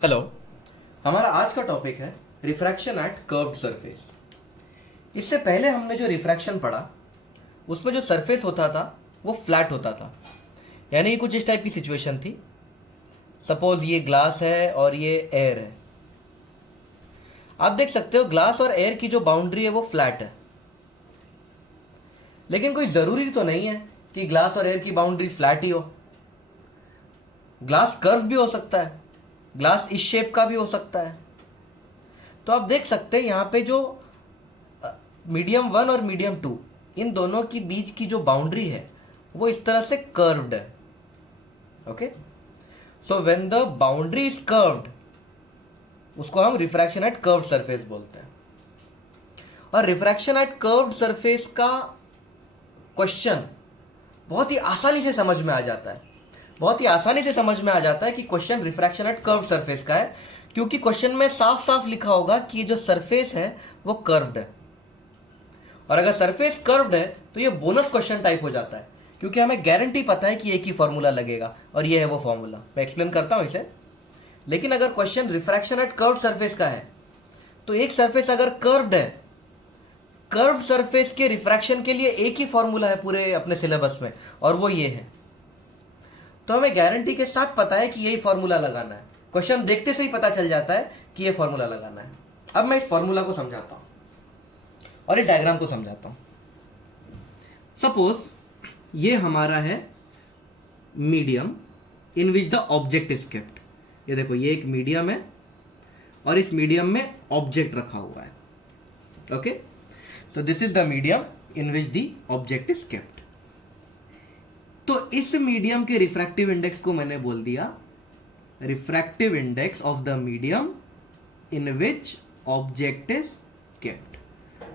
Hello. हमारा आज का टॉपिक है रिफ्रैक्शन एट कर्व्ड सरफेस। इससे पहले हमने जो रिफ्रैक्शन पढ़ा उसमें जो सरफेस होता था वो फ्लैट होता था, यानी कि कुछ इस टाइप की सिचुएशन थी। सपोज ये ग्लास है और ये एयर है। आप देख सकते हो ग्लास और एयर की जो बाउंड्री है वो फ्लैट है, लेकिन कोई ज़रूरी तो नहीं है कि ग्लास और एयर की बाउंड्री फ्लैट ही हो। ग्लास कर्व भी हो सकता है, ग्लास इस शेप का भी हो सकता है। तो आप देख सकते हैं यहाँ पे जो मीडियम वन और मीडियम टू, इन दोनों की बीच की जो बाउंड्री है वो इस तरह से कर्व्ड है। Okay, so when the boundary is curved उसको हम रिफ्रैक्शन एट कर्व्ड सरफेस बोलते हैं। और रिफ्रैक्शन एट कर्व्ड सरफेस का क्वेश्चन बहुत ही आसानी से समझ में आ जाता है। बहुत ही आसानी से समझ में आ जाता है कि question refraction at curved surface का है, क्योंकि क्वेश्चन में साफ साफ लिखा होगा कि ये जो सरफेस है वो कर्व्ड है। और अगर सरफेस कर्व्ड है तो ये बोनस क्वेश्चन टाइप हो जाता है, क्योंकि हमें गारंटी पता है कि एक ही फॉर्मूला लगेगा और ये है वो फॉर्मूला। मैं एक्सप्लेन करता हूं इसे। लेकिन अगर question refraction at curved surface का है तो एक सरफेस अगर कर्व्ड है, कर्व्ड सरफेस के रिफ्रैक्शन के लिए एक ही फॉर्मूला है पूरे अपने सिलेबस में, और वो ये है। तो हमें गारंटी के साथ पता है कि यही फॉर्मूला लगाना है। क्वेश्चन देखते से ही पता चल जाता है कि ये फॉर्मूला लगाना है। अब मैं इस फॉर्मूला को समझाता हूं और इस डायग्राम को समझाता हूं। सपोज ये हमारा है medium in which the object is kept. ये देखो, ये एक मीडियम है और इस मीडियम में ऑब्जेक्ट रखा हुआ है। Okay, so this is the medium in which the object is kept. तो इस मीडियम के रिफ्रैक्टिव इंडेक्स को मैंने बोल दिया refractive index of the medium in which object is kept.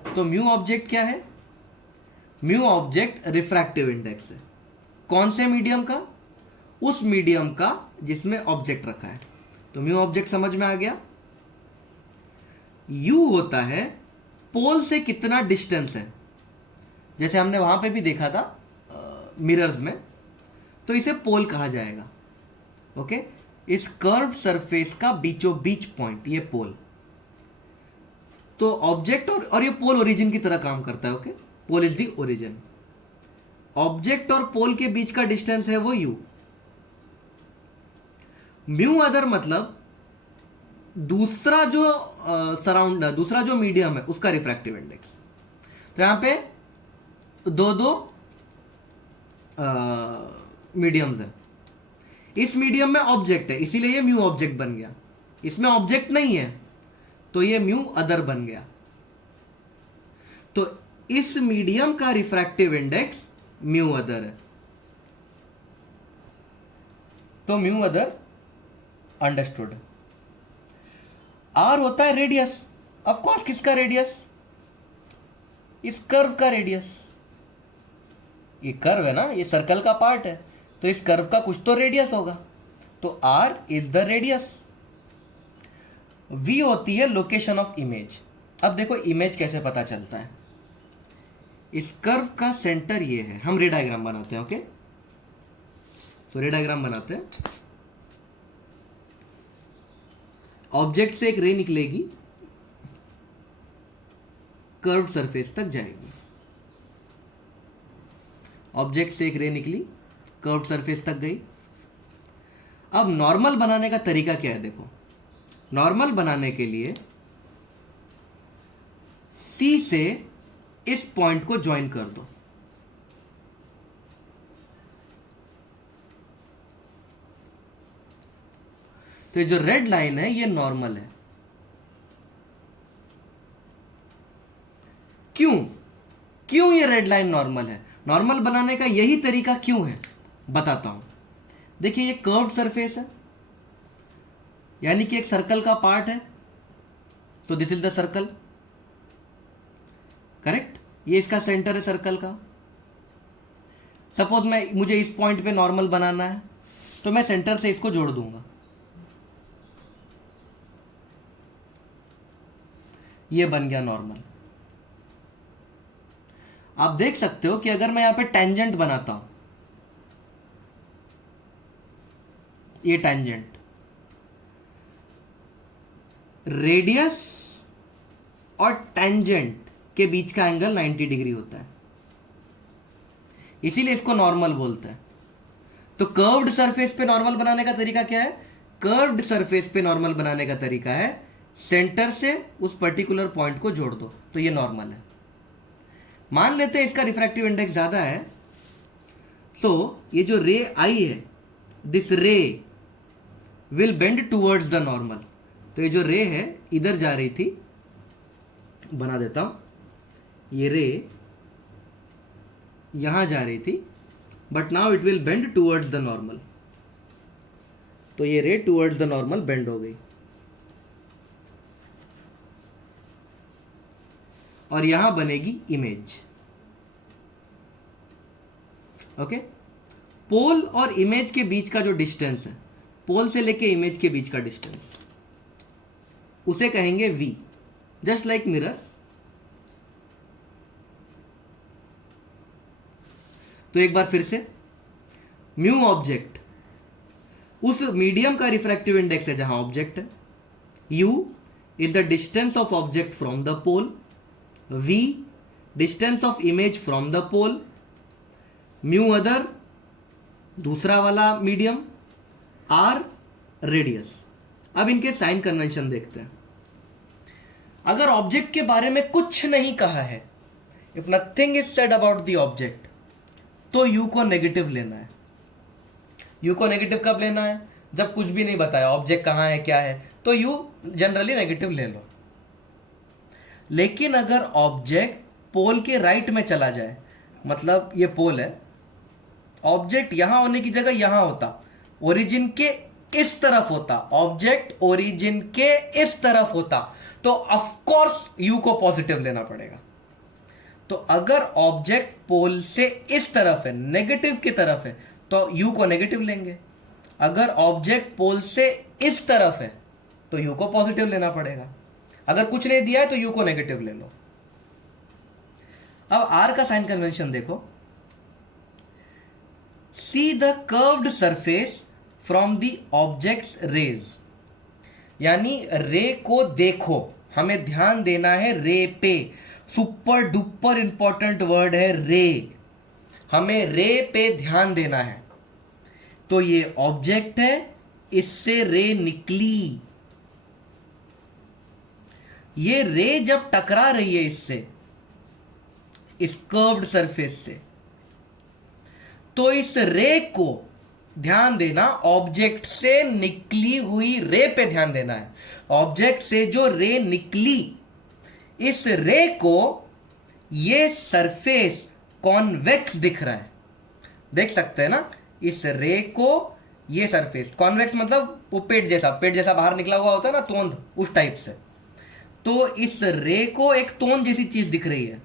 तो म्यू ऑब्जेक्ट क्या है? म्यू ऑब्जेक्ट रिफ्रैक्टिव इंडेक्स है। कौन से मीडियम का? उस मीडियम का जिसमें ऑब्जेक्ट रखा है। तो म्यू ऑब्जेक्ट समझ में आ गया। यू होता है पोल से कितना डिस्टेंस है, जैसे हमने वहां पे भी देखा था मिरर्स में, तो इसे पोल कहा जाएगा। ओके, इस कर्व्ड सरफेस का बीचों बीच पॉइंट, ये पोल। तो ऑब्जेक्ट और ये पोल ओरिजिन की तरह काम करता है। Okay, pole is the origin. Object और पोल के बीच का डिस्टेंस है वो यू। म्यू अदर मतलब दूसरा जो दूसरा जो मीडियम है उसका रिफ्रैक्टिव इंडेक्स। तो यहां पे दो दो मीडियम्स है। इस मीडियम में ऑब्जेक्ट है, इसीलिए ये म्यू ऑब्जेक्ट बन गया। इसमें ऑब्जेक्ट नहीं है तो ये म्यू अदर बन गया। तो इस मीडियम का रिफ्रैक्टिव इंडेक्स म्यू अदर है। तो म्यू अदर अंडरस्टूड। आर होता है रेडियस। ऑफ कोर्स, किसका रेडियस? इस कर्व का रेडियस। ये कर्व है ना, ये सर्कल का पार्ट है, तो इस कर्व का कुछ तो रेडियस होगा। तो r is the radius. V होती है लोकेशन ऑफ इमेज। अब देखो इमेज कैसे पता चलता है। इस कर्व का सेंटर ये है। हम रे डायग्राम बनाते हैं। ओके, तो रे डायग्राम बनाते हैं। ऑब्जेक्ट से एक रे निकलेगी, कर्व्ड सरफेस तक जाएगी। ऑब्जेक्ट से एक रे निकली, कर्व्ड सरफेस तक गई। अब नॉर्मल बनाने का तरीका क्या है? देखो, नॉर्मल बनाने के लिए सी से इस पॉइंट को ज्वाइन कर दो। तो ये जो रेड लाइन है ये नॉर्मल है। क्यों क्यों ये रेड लाइन नॉर्मल है? नॉर्मल बनाने का यही तरीका क्यों है, बताता हूं। देखिए, ये कर्व्ड सरफेस है, यानी कि एक सर्कल का पार्ट है। तो this is the circle, correct. ये इसका सेंटर है सर्कल का। सपोज मुझे इस पॉइंट पे नॉर्मल बनाना है, तो मैं सेंटर से इसको जोड़ दूंगा। ये बन गया नॉर्मल। आप देख सकते हो कि अगर मैं यहां पे टेंजेंट बनाता हूं, ये टेंजेंट, रेडियस और टेंजेंट के बीच का एंगल 90 डिग्री होता है, इसीलिए इसको नॉर्मल बोलते हैं। तो कर्व्ड सरफेस पे नॉर्मल बनाने का तरीका क्या है? कर्व्ड सरफेस पे नॉर्मल बनाने का तरीका है सेंटर से उस पर्टिकुलर पॉइंट को जोड़ दो, तो ये नॉर्मल है। मान लेते हैं इसका रिफ्रैक्टिव इंडेक्स ज्यादा है, तो ये जो रे आई है, दिस रे will bend towards the normal. तो ये जो रे है इधर जा रही थी, बना देता हूं, ये रे यहां जा रही थी, but now it will bend towards the normal. तो ये रे टूवर्ड्स द नॉर्मल बेंड हो गई, और यहां बनेगी इमेज। ओके, पोल और इमेज के बीच का जो डिस्टेंस है, पोल से लेके इमेज के बीच का डिस्टेंस, उसे कहेंगे v, जस्ट लाइक मिरर। तो एक बार फिर से, म्यू ऑब्जेक्ट उस मीडियम का रिफ्रैक्टिव इंडेक्स है जहां ऑब्जेक्ट है, u is the distance of object from the pole, v distance of image from the pole, mu other दूसरा वाला मीडियम, r रेडियस। अब इनके साइन कन्वेंशन देखते हैं। अगर ऑब्जेक्ट के बारे में कुछ नहीं कहा है, if nothing is said about the object, तो u को नेगेटिव लेना है। u को नेगेटिव कब लेना है? जब कुछ भी नहीं बताया, ऑब्जेक्ट कहां है क्या है, तो u जनरली नेगेटिव ले लो। लेकिन अगर ऑब्जेक्ट पोल के राइट में चला जाए, मतलब ये पोल है, ऑब्जेक्ट यहां होने की जगह यहां होता, ओरिजिन के इस तरफ होता, ऑब्जेक्ट ओरिजिन के इस तरफ होता, तो ऑफ कोर्स u को पॉजिटिव लेना पड़ेगा। तो अगर ऑब्जेक्ट पोल से इस तरफ है, नेगेटिव की तरफ है, तो u को नेगेटिव लेंगे। अगर ऑब्जेक्ट पोल से इस तरफ है, तो u को पॉजिटिव लेना पड़ेगा। अगर कुछ नहीं दिया है तो u को नेगेटिव ले लो। अब r का साइन कन्वेंशन देखो, see the curved surface from the objects rays, यानी रे को देखो, हमें ध्यान देना है रे पे। सुपर डुपर इंपॉर्टेंट वर्ड है रे, हमें रे पे ध्यान देना है। तो ये ऑब्जेक्ट है, इससे रे निकली, ये रे जब टकरा रही है इससे, इस कर्व्ड सरफेस से, तो इस रे को ध्यान देना, ऑब्जेक्ट से निकली हुई रे पे ध्यान देना है। ऑब्जेक्ट से जो रे निकली, इस रे को ये सरफेस कॉन्वेक्स दिख रहा है, देख सकते हैं ना, इस रे को ये सरफेस कॉन्वेक्स, मतलब वो पेट जैसा बाहर निकला हुआ होता है ना, तोंद, उस टाइप से। तो इस रे को एक तोंद जैसी चीज दिख रही है,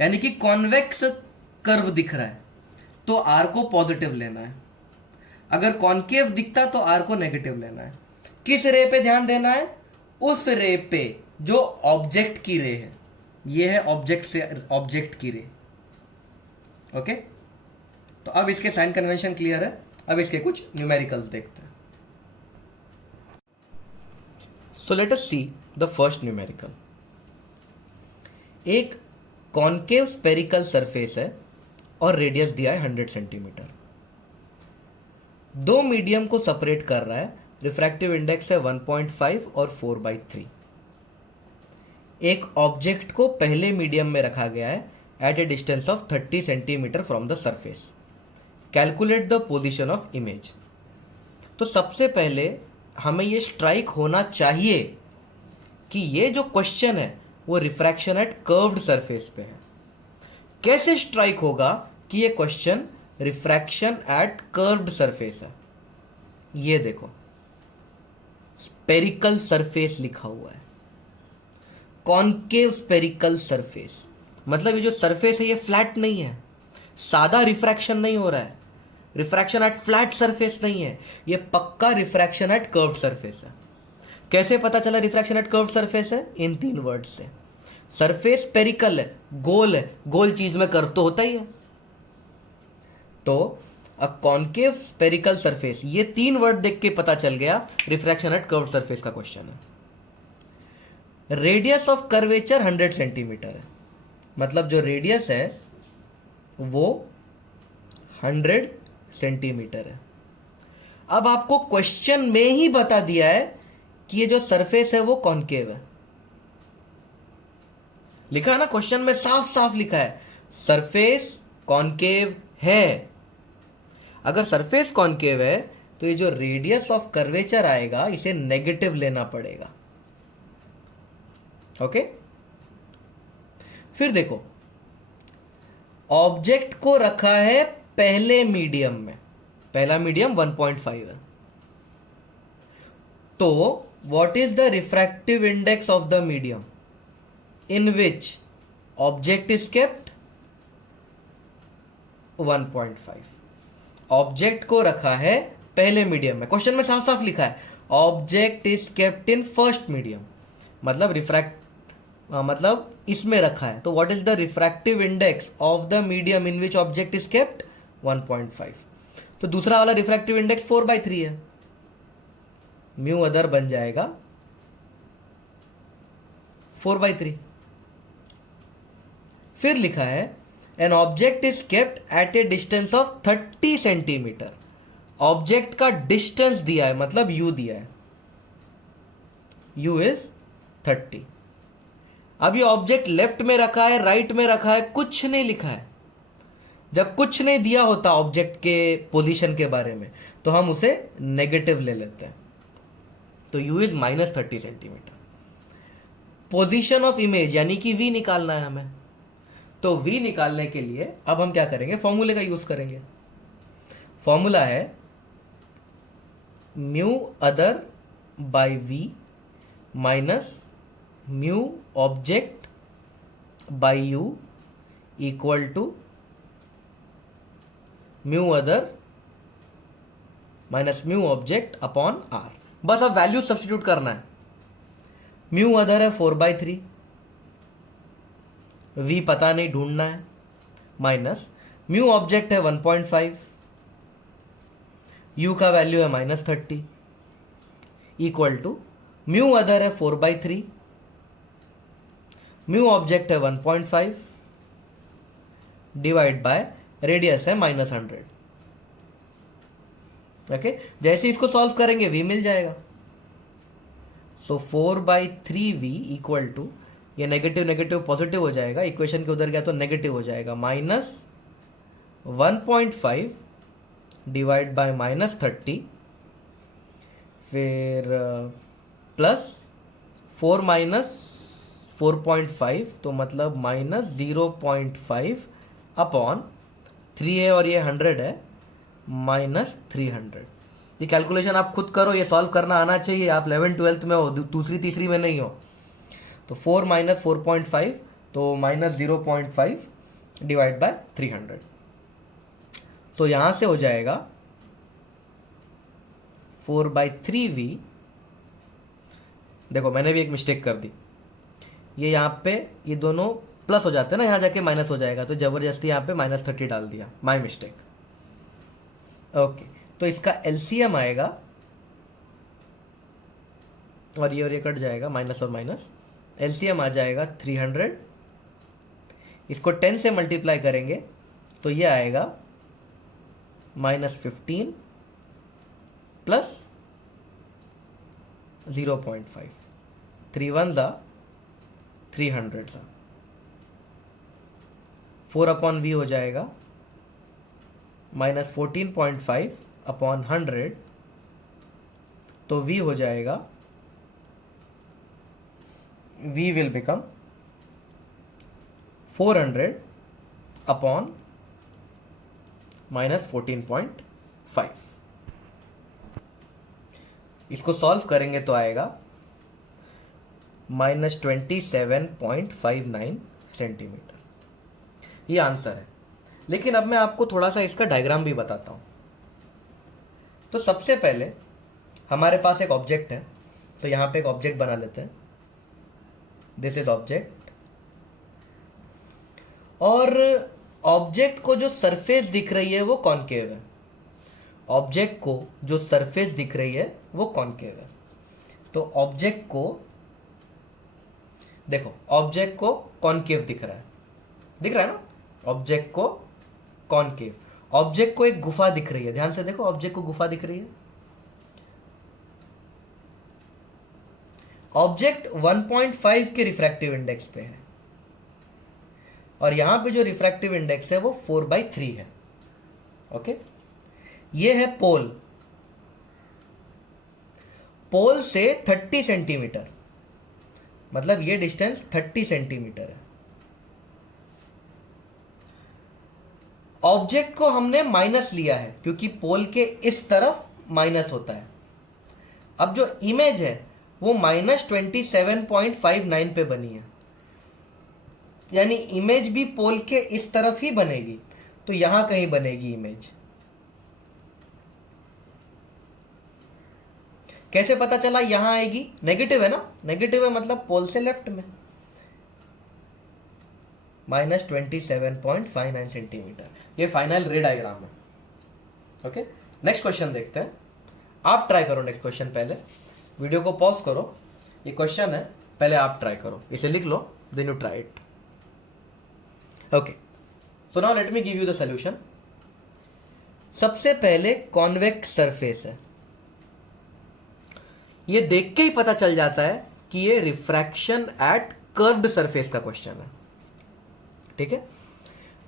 यानी कि कॉन्वेक्स कर्व दिख रहा है, तो r को पॉजिटिव लेना है। अगर कॉन्केव दिखता तो r को नेगेटिव लेना है। किस रे पे ध्यान देना है? उस रे पे जो ऑब्जेक्ट की रे है, ये है ऑब्जेक्ट से ऑब्जेक्ट की रे। ओके, तो अब इसके साइन कन्वेंशन क्लियर है। अब इसके कुछ न्यूमेरिकल्स देखते हैं। So let us see the first numerical. एक कॉन्केव स्पेरिकल सरफेस है और रेडियस दिया है 100 सेंटीमीटर। दो मीडियम को सेपरेट कर रहा है, रिफ्रैक्टिव इंडेक्स है 1.5 और 4/3। एक ऑब्जेक्ट को पहले मीडियम में रखा गया है at a distance of 30 centimetre from the surface. Calculate the position of image. तो सबसे पहले हमें ये स्ट्राइक होना चाहिए कि ये जो क्वेश्चन है वो रिफ्रैक्शन एट कर्व्ड सरफेस पे है। कैसे स्ट्राइक होगा कि ये question refraction at curved surface है? ये देखो, स्पेरिकल सरफेस लिखा हुआ है, कॉन्केव स्पेरिकल सरफेस, मतलब ये जो सरफेस है ये फ्लैट नहीं है, सादा रिफ्रैक्शन नहीं हो रहा है, रिफ्रैक्शन एट फ्लैट सरफेस नहीं है, ये पक्का रिफ्रैक्शन एट कर्व्ड सरफेस है। कैसे पता चला रिफ्रैक्शन एट कर्व्ड सरफेस है? इन तीन वर्ड से। सरफेस स्पेरिकल है, गोल है, गोल चीज में कर्व तो होता ही है। तो अ कॉन्केव स्पेरिकल सरफेस, ये तीन वर्ड देख के पता चल गया रिफ्रैक्शन एट कर्व्ड सरफेस का क्वेश्चन है। रेडियस ऑफ कर्वेचर 100 सेंटीमीटर है, मतलब जो रेडियस है वो 100 सेंटीमीटर है। अब आपको क्वेश्चन में ही बता दिया है कि ये जो सरफेस है वो कॉनकेव है। लिखा है ना क्वेश्चन में, साफ साफ लिखा है सरफेस कॉनकेव है। अगर सरफेस कॉनकेव है तो ये जो रेडियस ऑफ कर्वेचर आएगा इसे नेगेटिव लेना पड़ेगा। ओके, फिर देखो ऑब्जेक्ट को रखा है पहले मीडियम में, पहला मीडियम 1.5 है, तो what is the refractive index of the medium in which object is kept? 1.5। Object को रखा है पहले मीडियम में, क्वेश्चन में साफ साफ लिखा है object is kept in first medium, मतलब मतलब इसमें रखा है, तो what is the refractive index of the medium in which object is kept? 1.5। तो दूसरा वाला रिफ्रैक्टिव इंडेक्स 4/3 है, म्यू अदर बन जाएगा 4/3। फिर लिखा है an object is kept at a distance of 30 centimetre. Object का डिस्टेंस दिया है, मतलब u दिया है, u इज 30। अब ये ऑब्जेक्ट लेफ्ट में रखा है, राइट में रखा है, कुछ नहीं लिखा है। जब कुछ नहीं दिया होता ऑब्जेक्ट के पोजीशन के बारे में तो हम उसे नेगेटिव ले लेते हैं, तो u is -30 centimetre. Position of image यानी कि v निकालना है हमें, तो v निकालने के लिए अब हम क्या करेंगे, फॉर्मूले का यूज करेंगे। फॉर्मूला है mu other by v minus mu object by u equal to mu other minus mu object upon r। बस अब वैल्यू सब्स्टिट्यूट करना है। म्यू अदर है 4/3, v पता नहीं ढूंढना है, माइनस म्यू ऑब्जेक्ट है 1.5, u का वैल्यू है -30 इक्वल टू म्यू अदर है 4/3, म्यू ऑब्जेक्ट है 1.5 डिवाइड बाय रेडियस है -100। ओके, जैसे इसको सॉल्व करेंगे v मिल जाएगा। सो 4/3v इक्वल टू, ये नेगेटिव नेगेटिव पॉजिटिव हो जाएगा, इक्वेशन के उधर गया तो नेगेटिव हो जाएगा, -1.5 डिवाइड बाय -30, फिर प्लस 4 माइनस 4.5 तो मतलब -0.5 अपॉन 3 है और ये 100 है, -300। ये कैलकुलेशन आप खुद करो, ये सॉल्व करना आना चाहिए। आप 11th-12th में हो, दूसरी तीसरी में नहीं हो। तो 4 माइनस 4.5 तो -0.5 डिवाइड बाय 300, तो यहां से हो जाएगा 4/3v। देखो मैंने भी एक मिस्टेक कर दी, ये यहाँ पे ये दोनों प्लस हो जाते हैं ना, यहाँ जाके माइनस हो जाएगा, तो जबरदस्ती यहाँ पे -30 डाल दिया, माय मिस्टेक। ओके, तो इसका एलसीएम आएगा और ये कट जाएगा, माइनस और माइनस, एलसीएम आ जाएगा 300। इसको 10 से मल्टीप्लाई करेंगे तो ये आएगा -15 प्लस 0.5, 3 1 300 सा, 4/v हो जाएगा -14.5 अपॉन 100, तो v हो जाएगा, v विल बिकम 400 अपॉन -14.5। इसको सॉल्व करेंगे तो आएगा -27.59 सेंटीमीटर। ये आंसर है। लेकिन अब मैं आपको थोड़ा सा इसका डायग्राम भी बताता हूं। तो सबसे पहले हमारे पास एक ऑब्जेक्ट है, तो यहां पे एक ऑब्जेक्ट बना लेते हैं, दिस इज ऑब्जेक्ट, और ऑब्जेक्ट को जो सरफेस दिख रही है वो कॉनकेव है। ऑब्जेक्ट को जो सरफेस दिख रही है वो कॉनकेव है। तो ऑब्जेक्ट को देखो ऑब्जेक्ट को कॉनकेव दिख रहा है ना, ऑब्जेक्ट को कॉनकेव, ऑब्जेक्ट को एक गुफा दिख रही है, ध्यान से देखो ऑब्जेक्ट को गुफा दिख रही है। ऑब्जेक्ट 1.5 के रिफ्रैक्टिव इंडेक्स पे है और यहां पे जो रिफ्रैक्टिव इंडेक्स है वो 4/3 है। ओके, ये है पोल, पोल से 30 सेंटीमीटर, मतलब ये डिस्टेंस 30 सेंटीमीटर है। ऑब्जेक्ट को हमने माइनस लिया है क्योंकि पोल के इस तरफ माइनस होता है। अब जो इमेज है वो -27.59 पे बनी है, यानी इमेज भी पोल के इस तरफ ही बनेगी, तो यहां कहीं बनेगी इमेज। कैसे पता चला यहां आएगी? नेगेटिव है ना, नेगेटिव है मतलब पोल से लेफ्ट में, -27.59 सेंटीमीटर। ये फाइनल रे डायग्राम है। ओके, नेक्स्ट क्वेश्चन देखते हैं। आप ट्राई करो नेक्स्ट क्वेश्चन, पहले वीडियो को पॉज करो, ये क्वेश्चन है, पहले आप ट्राई करो, इसे लिख लो, then you try it. Okay, so now let me give you the solution. सबसे पहले कॉन्वेक्स सरफेस है, ये देख के ही पता चल जाता है कि ये रिफ्रैक्शन एट कर्व्ड सरफेस का क्वेश्चन है। ठीक है,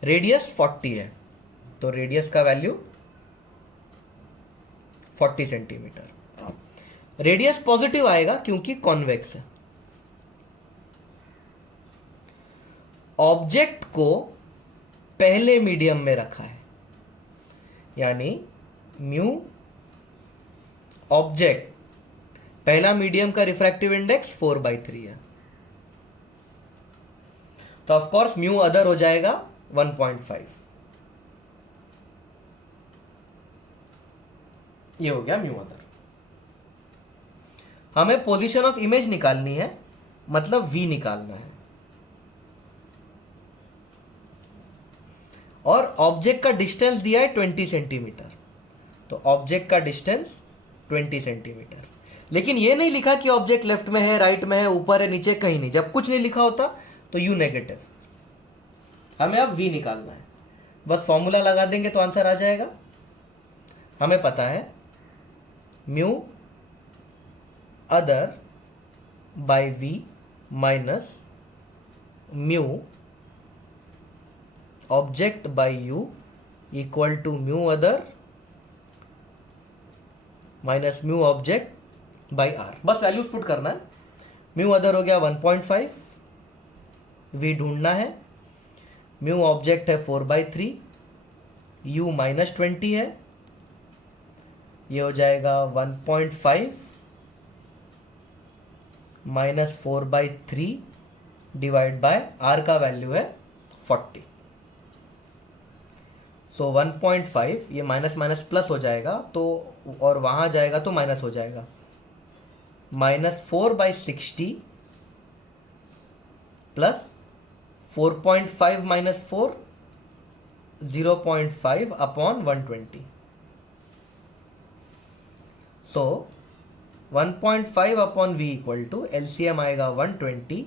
रेडियस 40 है, तो रेडियस का वैल्यू 40 सेंटीमीटर। रेडियस पॉजिटिव आएगा क्योंकि कॉन्वेक्स है। ऑब्जेक्ट को पहले मीडियम में रखा है, यानी म्यू ऑब्जेक्ट, पहला मीडियम का रिफ्रैक्टिव इंडेक्स 4/3 है, तो ऑफ कोर्स म्यू अदर हो जाएगा 1.5। ये हो गया म्यू अदर। हमें पोजीशन ऑफ इमेज निकालनी है, मतलब v निकालना है, और ऑब्जेक्ट का डिस्टेंस दिया है 20 सेंटीमीटर, तो ऑब्जेक्ट का डिस्टेंस 20 सेंटीमीटर। लेकिन ये नहीं लिखा कि ऑब्जेक्ट लेफ्ट में है, राइट में है, ऊपर है, नीचे, कहीं नहीं। जब कुछ नहीं लिखा होता तो u नेगेटिव। हमें अब v निकालना है, बस फॉर्मूला लगा देंगे तो आंसर आ जाएगा। हमें पता है mu other by v minus mu object by u equal to mu other minus mu object by R. बस वैल्यूज पुट करना है। म्यू अदर हो गया 1.5, v ढूंढना है, म्यू ऑब्जेक्ट है 4/3, u -20 है, ये हो जाएगा 1.5 माइनस 4/3 डिवाइड बाय r का वैल्यू है 40। सो 1.5, ये माइनस माइनस प्लस हो जाएगा, तो और वहां जाएगा तो माइनस हो जाएगा, -4/60 plus 4.5 minus 4, 0.5 upon 120। So 1.5 upon v equal to LCM आएगा 120,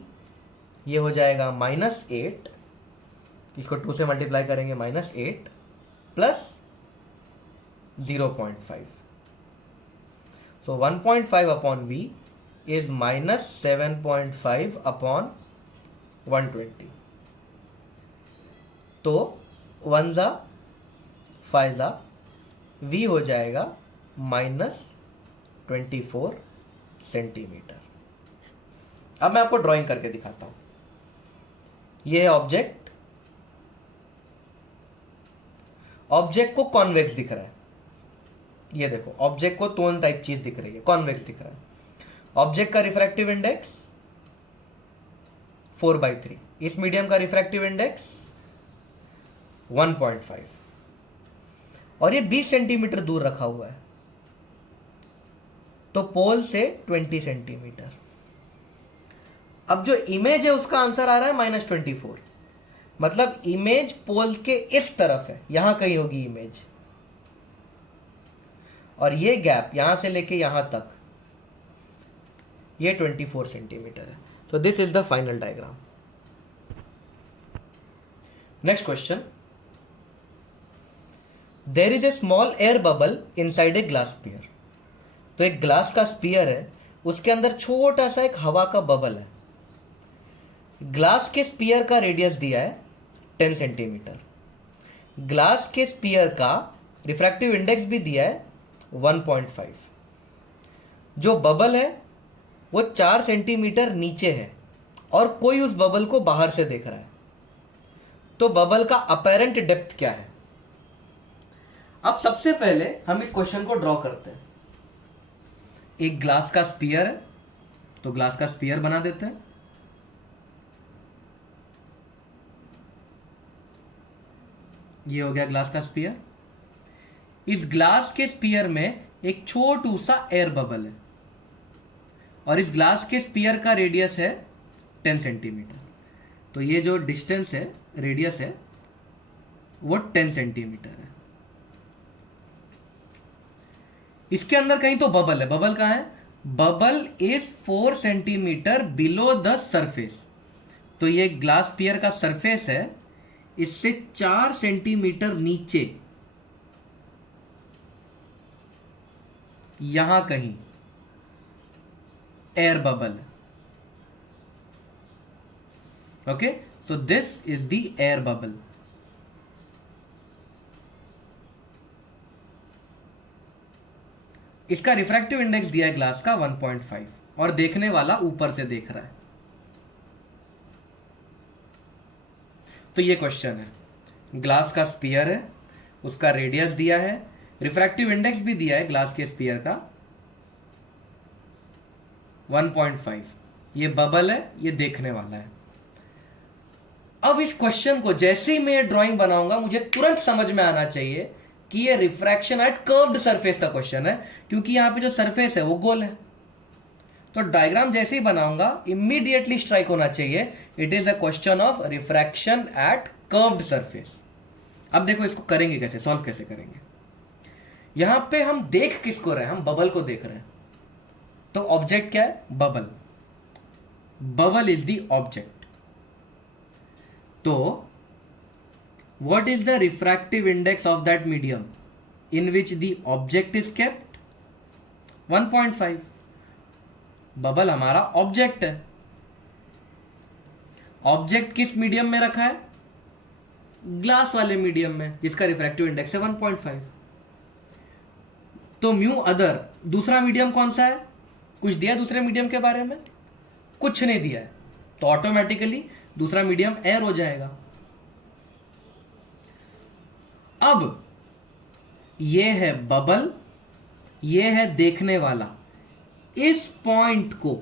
ये हो जाएगा -8, इसको 2 से मल्टीप्लाई करेंगे, -8 plus 0.5। So 1.5 upon v is -7.5 upon 120। तो 1 जा 5 जा v हो जाएगा -24 सेंटीमीटर। अब मैं आपको ड्राइंग करके दिखाता हूं। ये है ऑब्जेक्ट, ऑब्जेक्ट को कॉन्वेक्स दिख रहा है, ये देखो ऑब्जेक्ट को टोन टाइप चीज दिख रही है, कॉन्वेक्स दिख रहा है। ऑब्जेक्ट का रिफ्रैक्टिव इंडेक्स 4/3, इस मीडियम का रिफ्रैक्टिव इंडेक्स 1.5, और ये 20 सेंटीमीटर दूर रखा हुआ है, तो पोल से 20 सेंटीमीटर। अब जो इमेज है उसका आंसर आ रहा है -24, मतलब इमेज पोल के इस तरफ है, यहां कहीं होगी इमेज, और ये गैप यहां से लेके यहां तक ये 24 सेंटीमीटर है। So this is the final diagram. Next question. There is a small air bubble inside a glass sphere. तो एक ग्लास का स्पीयर है, उसके अंदर छोटा सा एक हवा का बबल है. ग्लास के स्पीयर का रेडियस दिया है 10 सेंटीमीटर. ग्लास के स्पीयर का रिफ्रैक्टिव इंडेक्स भी दिया है 1.5. जो बबल है वो 4 सेंटीमीटर नीचे है और कोई उस बबल को बाहर से देख रहा है. तो बबल का अपेरेंट डेप्थ क्या है? अब सबसे पहले हम इस क्वेश्चन को ड्रॉ करते हैं. एक ग्लास का स्पीयर है, तो ग्लास का स्पीयर बना देते हैं. ये हो गया ग्लास का स्पीयर. इस ग्लास के स्पीयर में एक छोटू सा एयर बबल है और इस ग्लास के स्पीयर का रेडियस है 10 सेंटीमीटर. तो ये जो डिस्टेंस है, रेडियस है, वो 10 सेंटीमीटर है. इसके अंदर कहीं तो बबल है. बबल कहां है? Bubble is 4 centimetre below the surface. तो ये ग्लास स्पीयर का सरफेस है, इससे 4 सेंटीमीटर नीचे यहां कहीं एयर बबल है. Okay, so this is the air bubble. इसका रिफ्रैक्टिव इंडेक्स दिया है ग्लास का 1.5 और देखने वाला ऊपर से देख रहा है. तो ये क्वेश्चन है. ग्लास का स्पीयर है, उसका रेडियस दिया है, रिफ्रैक्टिव इंडेक्स भी दिया है ग्लास के स्पीयर का 1.5. ये बबल है, ये देखने वाला है. अब इस क्वेश्चन को जैसे ही मैं ये ड्राइंग बनाऊंगा मुझे तुरंत समझ में आना चाहिए कि ये रिफ्रैक्शन एट कर्व्ड सरफेस का क्वेश्चन है, क्योंकि यहां पे जो सरफेस है वो गोल है. तो डायग्राम जैसे ही बनाऊंगा इमीडिएटली स्ट्राइक होना चाहिए, it is a question of refraction at curved surface. अब देखो इसको करेंगे कैसे, सॉल्व कैसे करेंगे. यहां पे हम देख किसको रहे हैं? हम बबल को देख रहे हैं. तो ऑब्जेक्ट क्या है? Bubble. Bubble is the object. तो what is the refractive index of that medium in which the object is kept? 1.5. Bubble हमारा ऑब्जेक्ट है. ऑब्जेक्ट किस मीडियम में रखा है? ग्लास वाले मीडियम में, जिसका रिफ्रैक्टिव इंडेक्स है 1.5. तो म्यू अदर, दूसरा मीडियम कौन सा है? कुछ दिया दूसरे मीडियम के बारे में? कुछ नहीं दिया है. तो ऑटोमेटिकली दूसरा मीडियम एयर हो जाएगा. अब ये है बबल, ये है देखने वाला. इस पॉइंट को,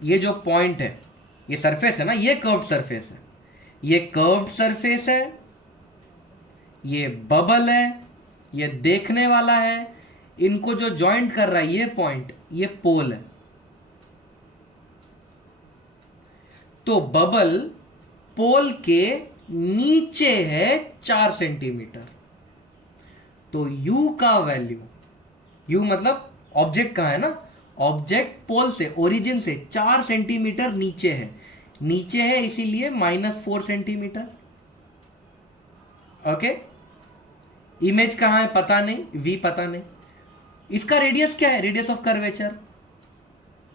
ये जो पॉइंट है, ये सरफेस है ना, ये कर्व्ड सरफेस है. ये कर्व्ड सरफेस है, ये बबल है, ये देखने वाला है. इनको जो जॉइंट कर रहा है ये पॉइंट, ये पोल है. तो बबल पोल के नीचे है 4 सेंटीमीटर. तो u का वैल्यू, u मतलब ऑब्जेक्ट कहां है ना, ऑब्जेक्ट पोल से, ओरिजिन से 4 सेंटीमीटर नीचे है. नीचे है इसीलिए -4 सेंटीमीटर. ओके, इमेज कहां है पता नहीं, v पता नहीं. इसका रेडियस क्या है? रेडियस ऑफ कर्वेचर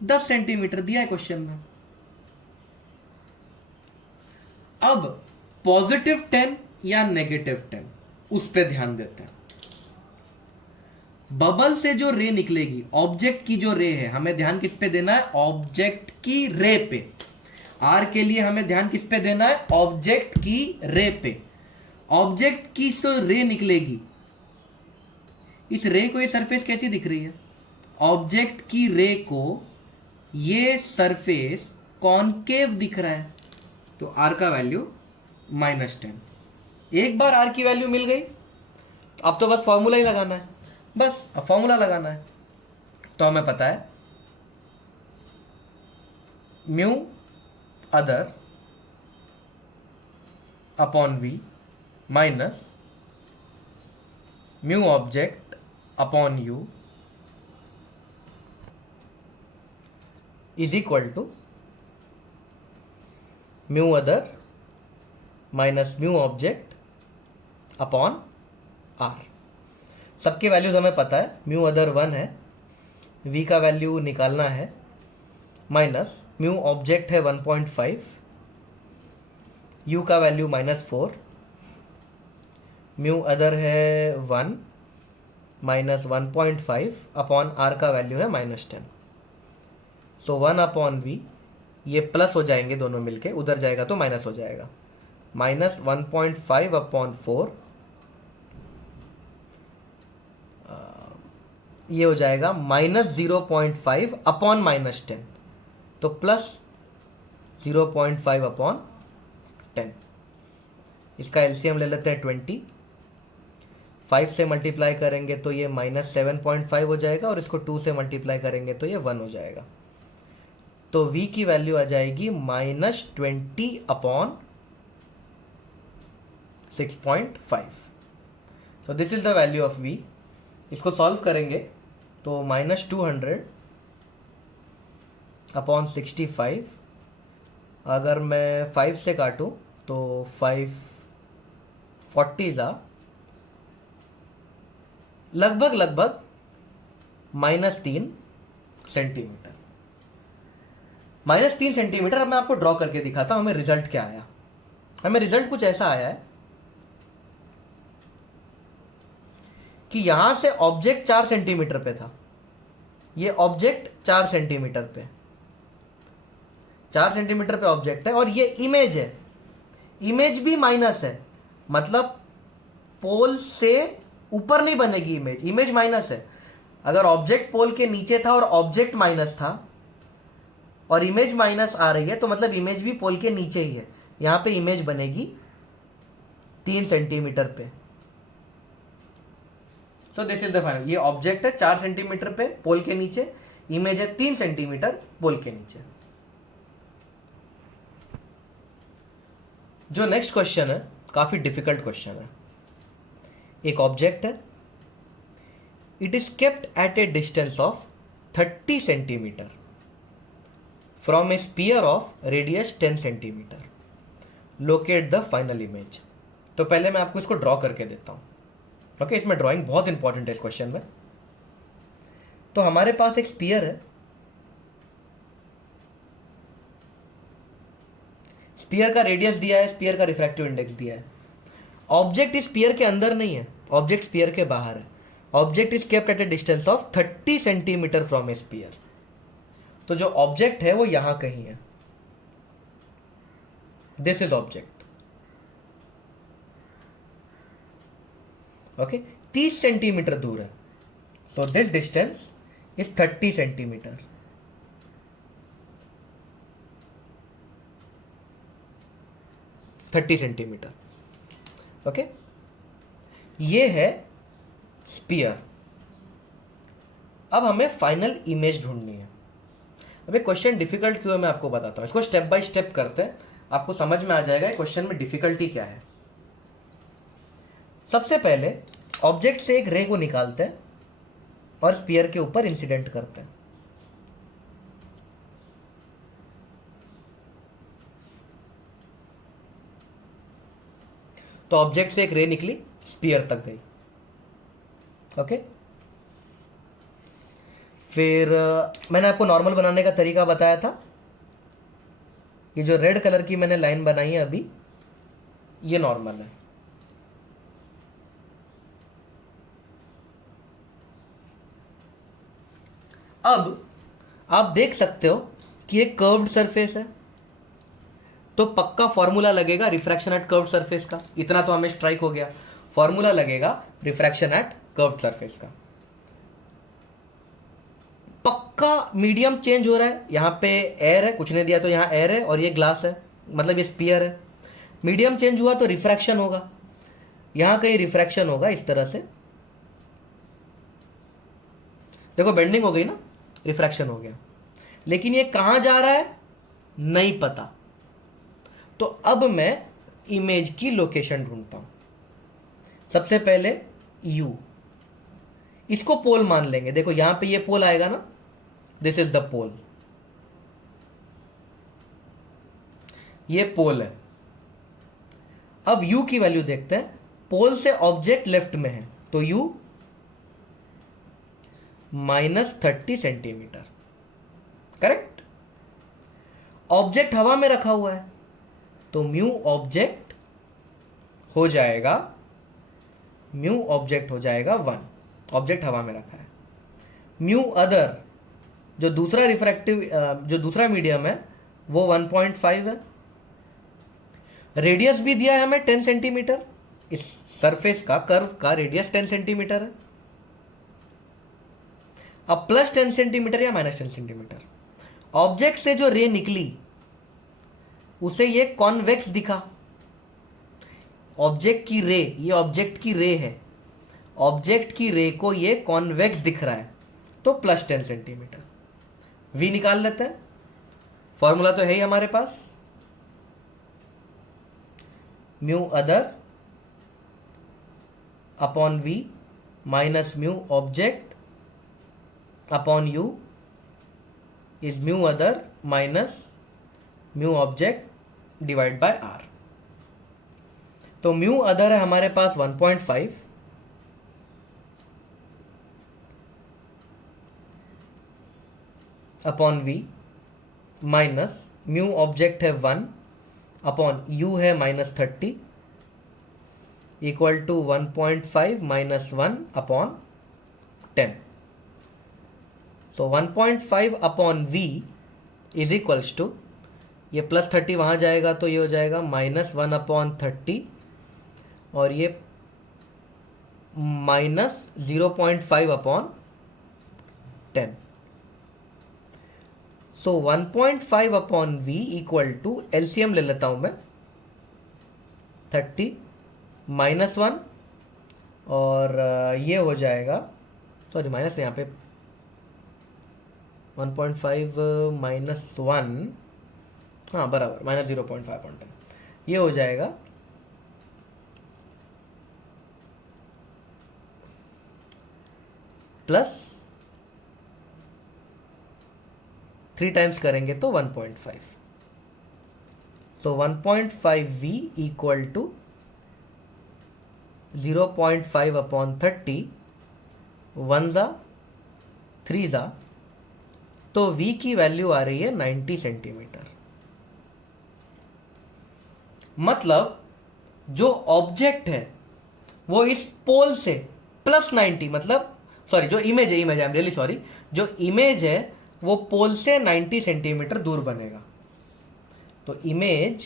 10 सेंटीमीटर दिया है क्वेश्चन में. अब पॉजिटिव 10 या नेगेटिव 10, उस पे ध्यान देते हैं. बबल से जो रे निकलेगी, ऑब्जेक्ट की जो रे है, हमें ध्यान किस पे देना है? ऑब्जेक्ट की रे पे. आर के लिए हमें ध्यान किस पे देना है? ऑब्जेक्ट की रे पे. ऑब्जेक्ट की जो रे निकलेगी, इस रे को ये सरफेस कैसी दिख रही है? ऑब्जेक्ट की रे को ये सरफेस कॉनकेव दिख रहा है. तो आर का वैल्यू -10. एक बार आर की वैल्यू मिल गई, अब तो बस फॉर्मूला ही लगाना है. बस अब फॉर्मूला लगाना है. तो हमें पता है mu other upon V minus mu object upon U is equal to mu other minus mu object upon R. सबके वैल्यूज हमें पता है, म्यू अदर 1 है, वी का वैल्यू निकालना है, माइनस म्यू ऑब्जेक्ट है 1.5, यू का वैल्यू -4, म्यू अदर है 1 माइनस 1.5 अपॉन आर का वैल्यू है -10। सो 1 अपॉन वी, ये प्लस हो जाएंगे दोनों मिलके, उधर जाएगा तो माइनस हो जाएगा, -1.5 अपॉन 4, ये हो जाएगा -0.5 अपॉन -10, तो +0.5 अपॉन 10। इसका एलसीएम ले लेते हैं 20, 5 से मल्टीप्लाई करेंगे तो ये -7.5 हो जाएगा, और इसको 2 से मल्टीप्लाई करेंगे तो ये 1 हो जाएगा। तो v की वैल्यू आ जाएगी -20 upon 6.5। So this is the value of v। इसको सॉल्व करेंगे तो -200 अपॉन 65, अगर मैं 5 से काटूं तो 540 ज़ा लगभग -3 सेंटीमीटर। -3 सेंटीमीटर। अब मैं आपको ड्रॉ करके दिखाता हूं हमें रिजल्ट क्या आया। हमें रिजल्ट कुछ ऐसा आया है कि यहां से ऑब्जेक्ट 4 सेंटीमीटर पे था, ये ऑब्जेक्ट 4 सेंटीमीटर पे, 4 सेंटीमीटर पे ऑब्जेक्ट है, और ये इमेज है, इमेज भी माइनस है, मतलब पोल से ऊपर नहीं बनेगी इमेज, इमेज माइनस है। अगर ऑब्जेक्ट पोल के नीचे था और ऑब्जेक्ट माइनस था और इमेज माइनस आ रही है, तो मतलब इमेज भी पोल के नीचे ही है। यहां पे इमेज बनेगी 3 सेंटीमीटर पे। सो दिस इज द फाइनल। ये ऑब्जेक्ट है 4 सेंटीमीटर पे पोल के नीचे, इमेज है 3 सेंटीमीटर पोल के नीचे। जो नेक्स्ट क्वेश्चन है काफी डिफिकल्ट क्वेश्चन है। एक ऑब्जेक्ट है, it is kept at a distance of 30 centimetre from a sphere of radius 10 centimetre, locate the final image. तो पहले मैं आपको इसको ड्रॉ करके देता हूं। ओके, इसमें ड्राइंग बहुत इंपॉर्टेंट है इस क्वेश्चन में। तो हमारे पास एक स्पीयर है, स्पीयर का रेडियस दिया है, स्पीयर का रिफ्रैक्टिव इंडेक्स दिया है। ऑब्जेक्ट इस स्पीयर के अंदर नहीं है, ऑब्जेक्ट स्पीयर के बाहर है। Object is kept at a distance of 30 centimetre from a sphere. तो जो ऑब्जेक्ट है वो यहां कहीं है, this is object. Okay, 30 centimetre दूर है, so this distance is 30 centimetre. Okay, ये है स्पीयर। अब हमें फाइनल इमेज ढूंढनी है। अब क्वेश्चन डिफिकल्ट क्यों है मैं आपको बताता हूं। इसको स्टेप बाय स्टेप करते हैं, आपको समझ में आ जाएगा क्वेश्चन में डिफिकल्टी क्या है। सबसे पहले ऑब्जेक्ट से एक रे को निकालते हैं और स्पीयर के ऊपर इंसिडेंट करते हैं। तो ऑब्जेक्ट से एक रे निकली, स्पीयर तक गई। ओके, फिर मैंने आपको नॉर्मल बनाने का तरीका बताया था। ये जो रेड कलर की मैंने लाइन बनाई है अभी, ये नॉर्मल है। अब आप देख सकते हो कि एक कर्व्ड सरफेस है, तो पक्का फॉर्मूला लगेगा रिफ्रैक्शन एट कर्व्ड सरफेस का। इतना तो हमें स्ट्राइक हो गया, फॉर्मूला लगेगा रिफ्रैक्शन एट कर्व्ड सरफेस का। पक्का मीडियम चेंज हो रहा है, यहां पे एयर है, कुछ नहीं दिया तो यहां एयर है और ये ग्लास है, मतलब ये स्पीयर है। मीडियम चेंज हुआ तो रिफ्रैक्शन होगा, यहां कहीं रिफ्रैक्शन होगा इस तरह से। देखो बेंडिंग हो गई ना, रिफ्रैक्शन हो गया। लेकिन ये कहां जा रहा है नहीं पता, तो अब मैं इमेज की लोकेशन ढूंढता हूं। सबसे पहले U, इसको पोल मान लेंगे। देखो यहां पे ये पोल आएगा ना, दिस इज द पोल। ये पोल है। अब u की वैल्यू देखते हैं। पोल से ऑब्जेक्ट लेफ्ट में है तो u -30 सेंटीमीटर, करेक्ट। ऑब्जेक्ट हवा में रखा हुआ है तो म्यू ऑब्जेक्ट हो जाएगा 1। ऑब्जेक्ट हवा में रखा है। म्यू अदर, जो दूसरा मीडियम है वो 1.5 है। रेडियस भी दिया है हमें 10 सेंटीमीटर। इस सरफेस का, कर्व का रेडियस 10 सेंटीमीटर है। अब +10 सेंटीमीटर या -10 सेंटीमीटर, ऑब्जेक्ट से जो रे निकली उसे ये कॉन्वेक्स दिखा। ऑब्जेक्ट की रे, ये ऑब्जेक्ट की रे है, ऑब्जेक्ट की रे को ये कॉन्वेक्स दिख रहा है तो +10 सेंटीमीटर। v निकाल लेते हैं, फॉर्मूला तो है ही हमारे पास। Mu other upon v minus mu object upon u is mu other minus mu object divide by r। तो म्यू अदर है हमारे पास 1.5 upon v minus mu object है 1 अपॉन u है -30 equal to 1.5 minus 1 upon 10। So 1.5 upon v is equals to, ये +30 वहाँ जाएगा तो ये हो जाएगा -1 अपॉन 30 और ये -0.5 upon 10। So 1.5 upon v equal to, LCM ले लेता हूं मैं, 30 -1 और ये हो जाएगा, सॉरी माइनस यहाँ पे 1.5 -1, हाँ बराबर, -0.5 अपॉन 10, ये हो जाएगा प्लस 3 टाइम्स करेंगे तो 1.5। तो 1.5v इक्वल टू 0.5 अपॉन 30, 1 ज़ा 3 ज़ा, तो v की वैल्यू आ रही है 90 सेंटीमीटर। मतलब जो ऑब्जेक्ट है वो इस पोल से +90, मतलब सॉरी जो इमेज है, आई एम रियली सॉरी, जो इमेज है वो पोल से 90 सेंटीमीटर दूर बनेगा। तो इमेज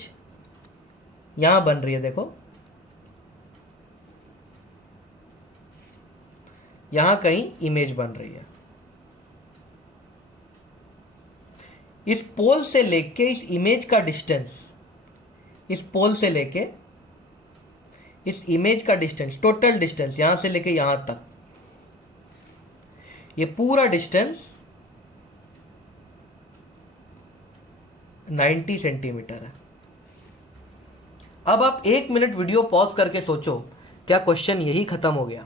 यहां बन रही है, देखो यहां कहीं इमेज बन रही है। इस पोल से लेके इस इमेज का डिस्टेंस, इस पोल से लेके इस इमेज का डिस्टेंस, टोटल डिस्टेंस यहां से लेके यहां तक, ये पूरा डिस्टेंस 90 सेंटीमीटर है। अब आप 1 मिनट वीडियो पॉज करके सोचो, क्या क्वेश्चन यही खत्म हो गया?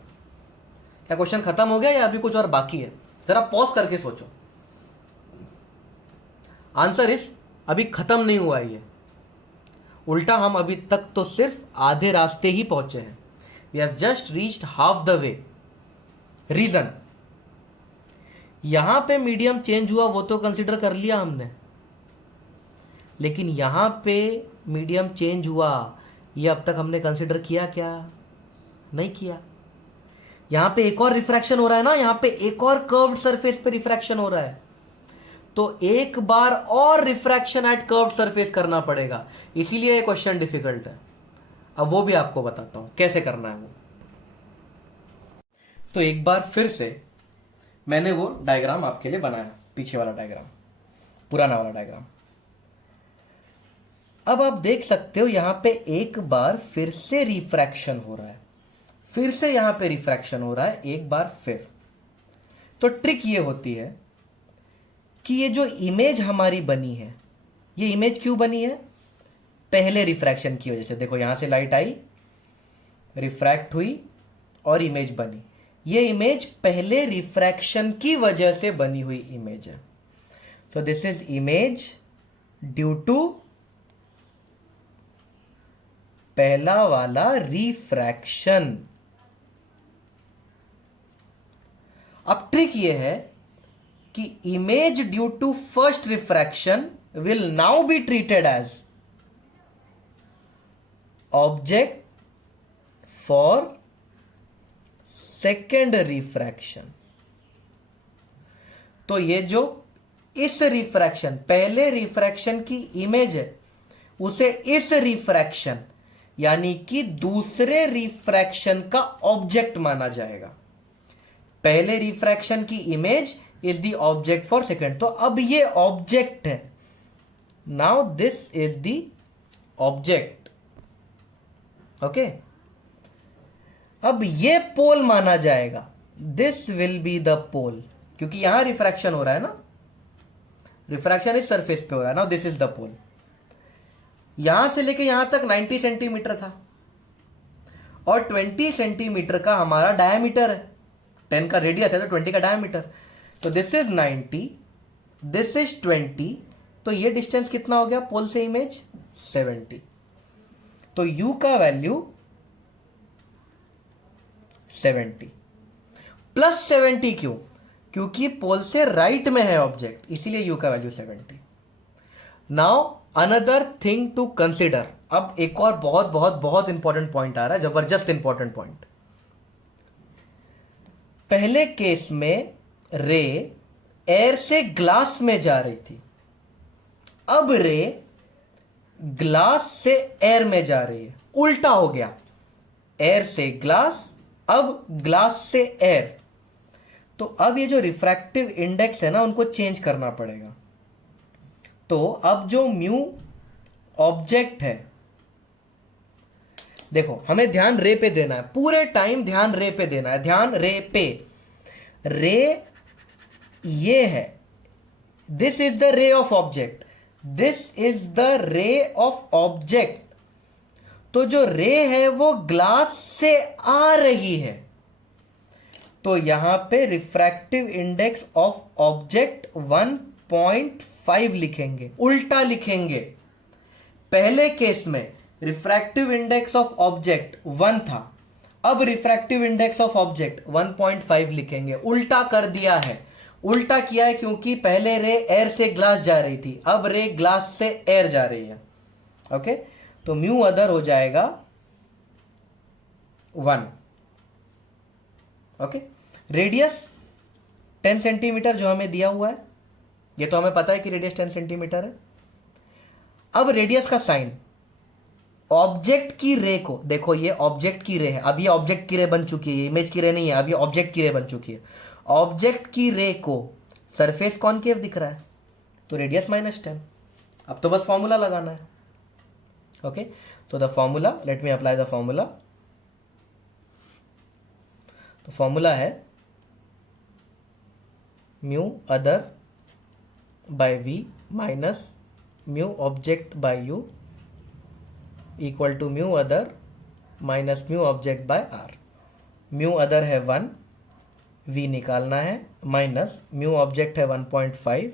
क्या क्वेश्चन खत्म हो गया या अभी कुछ और बाकी है? जरा पॉज करके सोचो। आंसर इस अभी खत्म नहीं हुआ है ये, उल्टा हम अभी तक तो सिर्फ आधे रास्ते ही पहुंचे हैं। We have just reached half the way. Region, यहां पे मीडियम चेंज हुआ वो तो कंसिडर कर लिया हमने, लेकिन यहां पे मीडियम चेंज हुआ ये अब तक हमने कंसिडर किया क्या? नहीं किया। यहां पे एक और रिफ्रैक्शन हो रहा है ना, यहां पे एक और कर्व्ड सरफेस पे रिफ्रैक्शन हो रहा है, तो एक बार और रिफ्रैक्शन एट कर्व्ड सरफेस करना पड़ेगा, इसीलिए ये क्वेश्चन डिफिकल्ट है। अब वो भी आपको बताता हूं कैसे करना है वो। तो एक बार फिर से मैंने वो डायग्राम आपके लिए बनाया, पीछे वाला डायग्राम, पुराना वाला डायग्राम। अब आप देख सकते हो यहां पे एक बार फिर से रिफ्रैक्शन हो रहा है, फिर से यहां पे रिफ्रैक्शन हो रहा है एक बार फिर। तो ट्रिक ये होती है कि ये जो इमेज हमारी बनी है, ये इमेज क्यों बनी है? पहले रिफ्रैक्शन की वजह से। देखो यहां से लाइट आई, रिफ्रैक्ट हुई और इमेज बनी। ये इमेज पहले रिफ्रैक्शन की वजह से बनी हुई इमेज है। So this is image due to पहला वाला रिफ्रैक्शन। अब ट्रिक ये है कि image due to first refraction will now be treated as object for second refraction. तो ये जो इस रिफ्रैक्शन, पहले रिफ्रैक्शन की इमेज है, उसे इस रिफ्रैक्शन यानी कि दूसरे रिफ्रैक्शन का ऑब्जेक्ट माना जाएगा। पहले रिफ्रैक्शन की image is the object for second. तो अब ये ऑब्जेक्ट है, now this is the object. Okay, अब ये पोल माना जाएगा, दिस विल बी द पोल, क्योंकि यहां रिफ्रैक्शन हो रहा है ना, रिफ्रैक्शन इस सरफेस पे हो रहा है ना, दिस इज द पोल। यहां से लेके यहां तक 90 सेंटीमीटर था और 20 सेंटीमीटर का हमारा डायमीटर है, 10 का रेडियस है तो 20 का डायमीटर। तो दिस इज 90, दिस इज 20, तो ये डिस्टेंस कितना हो गया पोल से इमेज? 70। तो u का वैल्यू 70 प्लस 70 क्यों? क्योंकि पोल से राइट में है ऑब्जेक्ट, इसीलिए u का value 70। Now another thing to consider. अब एक और बहुत बहुत बहुत इंपॉर्टेंट पॉइंट आ रहा है, जबरदस्त इंपॉर्टेंट पॉइंट। पहले केस में रे एयर से ग्लास में जा रही थी, अब रे ग्लास से एयर में जा रही है, उल्टा हो गया, एयर से ग्लास, अब ग्लास से एयर। तो अब ये जो रिफ्रैक्टिव इंडेक्स है ना, उनको चेंज करना पड़ेगा। तो अब जो म्यू ऑब्जेक्ट है, देखो हमें ध्यान रे पे देना है, पूरे टाइम ध्यान रे पे देना है, ध्यान रे पे। रे ये है, this is the ray of object, this is the ray of object. तो जो रे है वो ग्लास से आ रही है, तो यहां पे रिफ्रैक्टिव इंडेक्स ऑफ ऑब्जेक्ट 1.5 लिखेंगे, उल्टा लिखेंगे। पहले केस में रिफ्रैक्टिव इंडेक्स ऑफ ऑब्जेक्ट 1 था, अब रिफ्रैक्टिव इंडेक्स ऑफ ऑब्जेक्ट 1.5 लिखेंगे, उल्टा कर दिया है। उल्टा किया है क्योंकि पहले रे एयर से ग्लास जा रही थी, अब रे ग्लास से एयर जा रही है। ओके, तो म्यू अदर हो जाएगा 1। ओके, रेडियस 10 सेंटीमीटर जो हमें दिया हुआ है, ये तो हमें पता है कि रेडियस 10 सेंटीमीटर है। अब रेडियस का साइन, ऑब्जेक्ट की रे को, देखो ये ऑब्जेक्ट की रे है, अब ये ऑब्जेक्ट की रे बन चुकी है, ये इमेज की रे नहीं है, अब ये ऑब्जेक्ट की रे बन चुकी है। ऑब्जेक्ट की रे को सरफेस कॉनकेव दिख रहा है, तो रेडियस -10। अब तो बस फॉर्मूला लगाना है। ओके, तो the formula, let me apply the formula. तो फॉर्मूला है mu other by V minus mu object by U equal to mu other minus mu object by R. Mu other है 1, we निकालना है, minus mu object है 1.5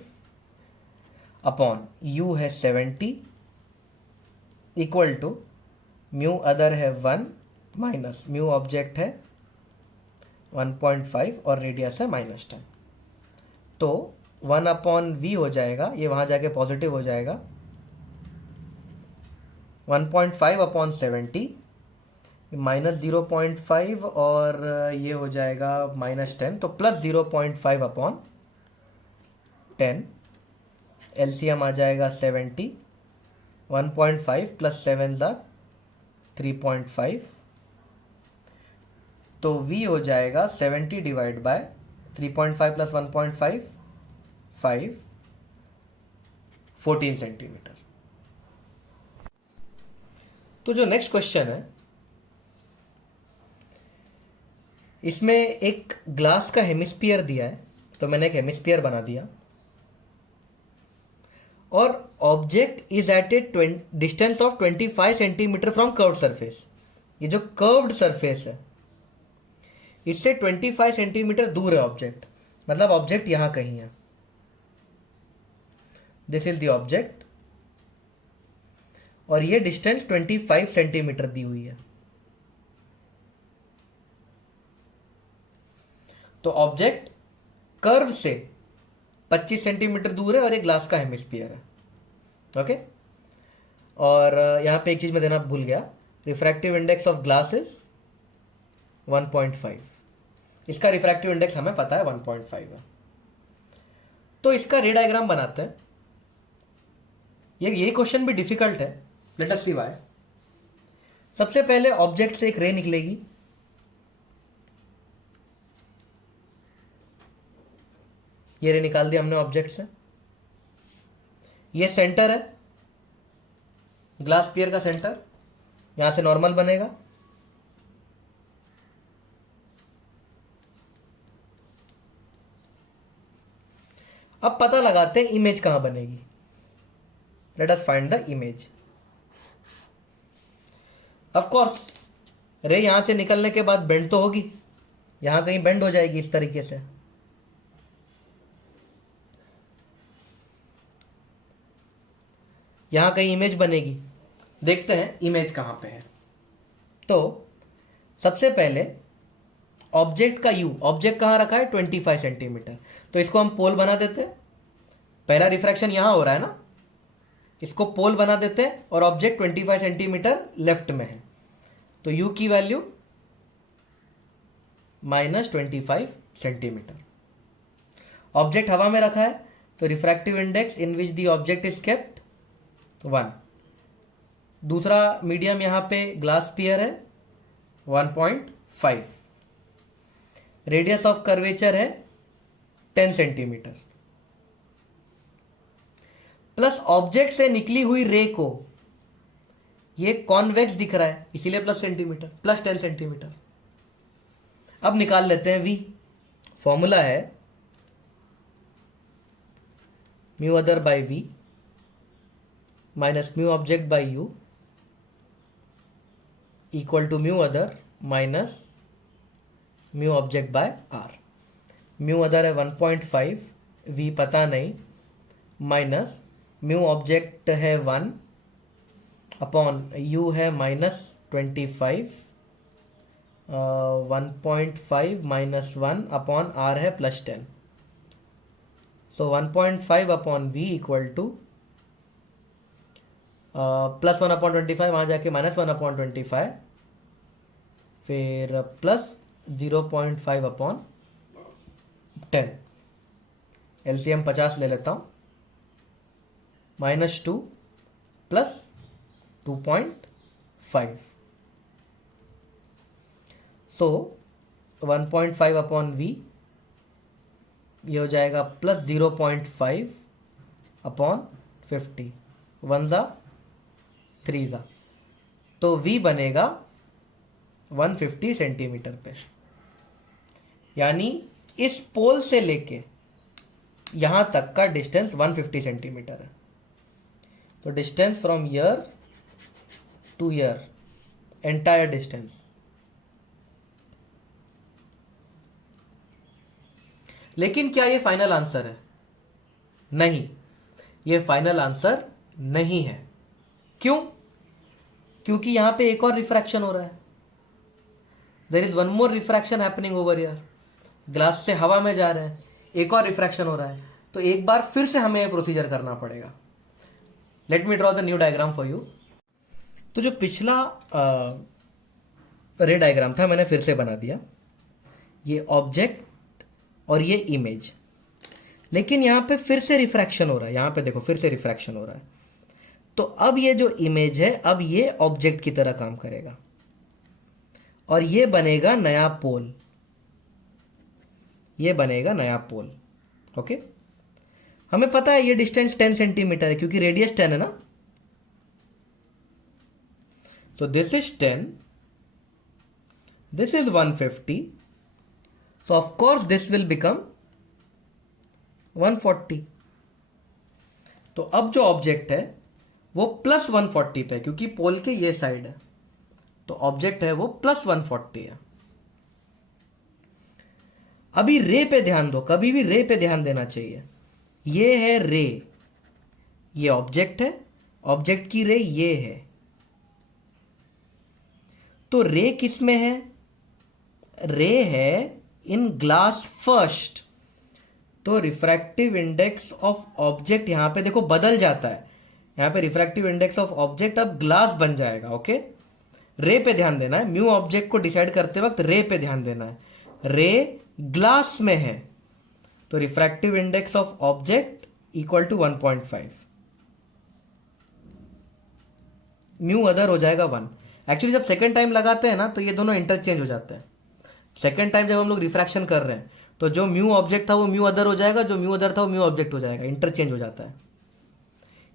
upon you है 70 equal to mu other है 1 minus mu object है 1.5 और radius है -10। तो 1 अपॉन वी हो जाएगा, ये वहाँ जाके पॉजिटिव हो जाएगा, 1.5 अपॉन 70 -0.5 और ये हो जाएगा -10, तो प्लस 0.5 अपॉन 10, एलसीएम आ जाएगा 70, 1.5 प्लस 7 द 3.5, तो v हो जाएगा 70 डिवाइड बाय 3.5 प्लस 1.5 5, 14 सेंटीमीटर। तो जो नेक्स्ट क्वेश्चन है, इसमें एक ग्लास का हेमिस्फीयर दिया है, तो मैंने एक हेमिस्फीयर बना दिया और object is at a distance of 25 centimetre from curved surface. ये जो कर्व्ड सरफेस है इससे 25 सेंटीमीटर दूर है ऑब्जेक्ट, मतलब ऑब्जेक्ट यहां कहीं है, दिस इज द ऑब्जेक्ट। और ये डिस्टेंस 25 सेंटीमीटर दी हुई है। तो ऑब्जेक्ट कर्व से 25 सेंटीमीटर दूर है और एक ग्लास का हेमिस्फीयर है। ओके, और यहां पे एक चीज मैं देना भूल गया, refractive index of glass is 1.5। इसका रिफ्रैक्टिव इंडेक्स हमें पता है 1.5 है। तो इसका रे डायग्राम बनाते हैं। ये क्वेश्चन भी डिफिकल्ट है, लेट अस सी व्हाई। सबसे पहले ऑब्जेक्ट से एक रे निकलेगी, ये रे निकाल दिया हमने ऑब्जेक्ट से। ये सेंटर है, ग्लास स्फीयर का सेंटर, यहां से नॉर्मल बनेगा। अब पता लगाते हैं इमेज कहां बनेगी। Let us find the image. Of course रे यहां से निकलने के बाद बेंड तो होगी, यहां कहीं बेंड हो जाएगी इस तरीके से। यहां कहीं इमेज बनेगी, देखते हैं इमेज कहां पे है। तो सबसे पहले ऑब्जेक्ट का यू, ऑब्जेक्ट कहां रखा है 25 सेंटीमीटर, तो इसको हम पोल बना देते हैं। पहला रिफ्रैक्शन यहां हो रहा है ना, इसको पोल बना देते हैं और ऑब्जेक्ट 25 सेंटीमीटर लेफ्ट में है, तो यू की वैल्यू -25 सेंटीमीटर। ऑब्जेक्ट हवा में रखा है, तो refractive index in which the object is kept 1। दूसरा मीडियम यहां पे ग्लास स्फीयर है 1.5। रेडियस ऑफ कर्वेचर है 10 सेंटीमीटर। प्लस ऑब्जेक्ट से निकली हुई रे को, ये कॉन्वेक्स दिख रहा है इसीलिए +10 सेंटीमीटर। अब निकाल लेते हैं v। फॉर्मूला है mu other by v minus mu object by U equal to mu other minus mu object by R. Mu other है 1.5, v पता नहीं, माइनस म्यू ऑब्जेक्ट है 1 अपॉन u है -25, 1.5 माइनस 1 अपॉन r है +10। So 1.5 upon v equal to +1 upon 25, वहां जाके -1 upon 25, फिर +0.5 upon 10। LCM 50 ले लेता हूं, -2 + 2.5, सो 1.5 अपॉन v ये हो जाएगा +0.5 अपॉन 50, 1 ज़ा 3 ज़ा, तो v बनेगा 150 सेंटीमीटर पे। यानी इस पोल से लेके यहां तक का डिस्टेंस 150 सेंटीमीटर है। तो distance from year two year, entire distance, लेकिन क्या ये फाइनल आंसर है? नहीं, ये फाइनल आंसर नहीं है। क्यों? क्योंकि यहां पे एक और रिफ्रैक्शन हो रहा है। There is one more refraction happening over here. Glass से हवा में जा रहे हैं, एक और रिफ्रैक्शन हो रहा है, तो एक बार फिर से हमें यह प्रोसीजर करना पड़ेगा। Let me draw the new diagram for you. तो जो पिछला रे डायग्राम था मैंने फिर से बना दिया, ये ऑब्जेक्ट और ये इमेज, लेकिन यहां पे फिर से रिफ्रैक्शन हो रहा है। यहां पे देखो फिर से रिफ्रैक्शन हो रहा है, तो अब ये जो इमेज है, अब ये ऑब्जेक्ट की तरह काम करेगा और ये बनेगा नया पोल, ये बनेगा नया पोल। ओके, हमें पता है ये डिस्टेंस 10 सेंटीमीटर है क्योंकि रेडियस 10 है ना। तो this is 10, this is 150, so of course this will become 140। तो अब जो ऑब्जेक्ट है वो +140 पे, क्योंकि पोल के ये साइड है, तो ऑब्जेक्ट है वो +140 है। अभी रे पे ध्यान दो, कभी भी रे पे ध्यान देना चाहिए। ये है रे, ये ऑब्जेक्ट है, ऑब्जेक्ट की रे ये है, तो रे किस में है? रे है इन ग्लास फर्स्ट। तो रिफ्रैक्टिव इंडेक्स ऑफ ऑब्जेक्ट यहां पे देखो बदल जाता है, यहां पे रिफ्रैक्टिव इंडेक्स ऑफ ऑब्जेक्ट अब ग्लास बन जाएगा। ओके, रे पे ध्यान देना है, म्यू ऑब्जेक्ट को डिसाइड करते वक्त रे पे ध्यान देना है। रे ग्लास में है तो refractive index of object equal to 1.5, mu other हो जाएगा 1। एक्चुअली जब सेकेंड टाइम लगाते हैं ना तो ये दोनों इंटरचेंज हो जाते हैं। सेकेंड टाइम जब हम लोग रिफ्रैक्शन कर रहे हैं तो जो म्यू ऑब्जेक्ट था वो म्यू अदर हो जाएगा, जो म्यू अदर था वो म्यू ऑब्जेक्ट हो जाएगा, इंटरचेंज हो जाता है।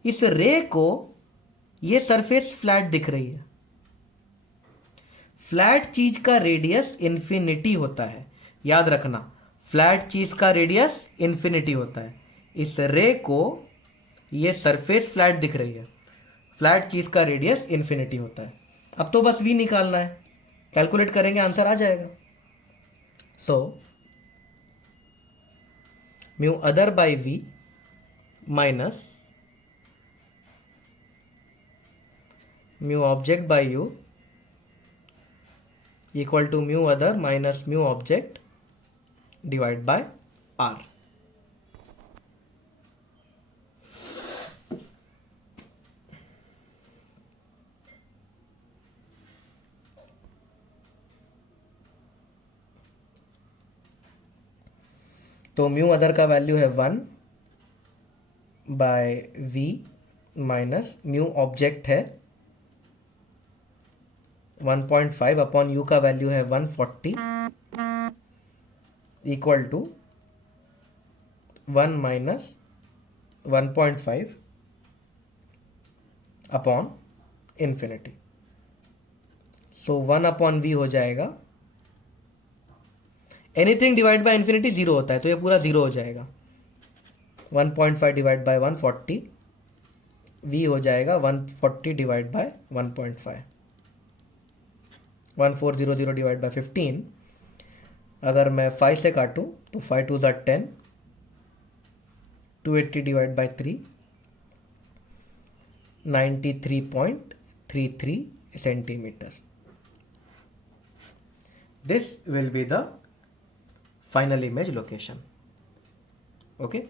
इस रे को ये सरफेस फ्लैट दिख रही है। फ्लैट चीज का रेडियस इंफिनिटी होता है, याद रखना, फ्लैट चीज का रेडियस इंफिनिटी होता है। इस रे को ये सरफेस फ्लैट दिख रही है, फ्लैट चीज का रेडियस इंफिनिटी होता है। अब तो बस v निकालना है, कैलकुलेट करेंगे आंसर आ जाएगा। So mu other by v minus mu object by u equal to mu other minus mu object divide by r। तो म्यू अदर का वैल्यू है 1 by v minus mu object है 1.5 upon u का value है 140 equal to 1 minus 1.5 upon infinity. So 1 upon v हो जाएगा, anything divide by infinity zero होता है तो ये पूरा जीरो हो जाएगा। 1.5 डिवाइड बाय 140, v हो जाएगा 140 डिवाइड बाय 1.5, 1400 डिवाइड बाय 15। अगर मैं 5 से काटूं तो 5 2 10, 280 divide by 3, 93.33 centimeter. This will be the final image location. Okay.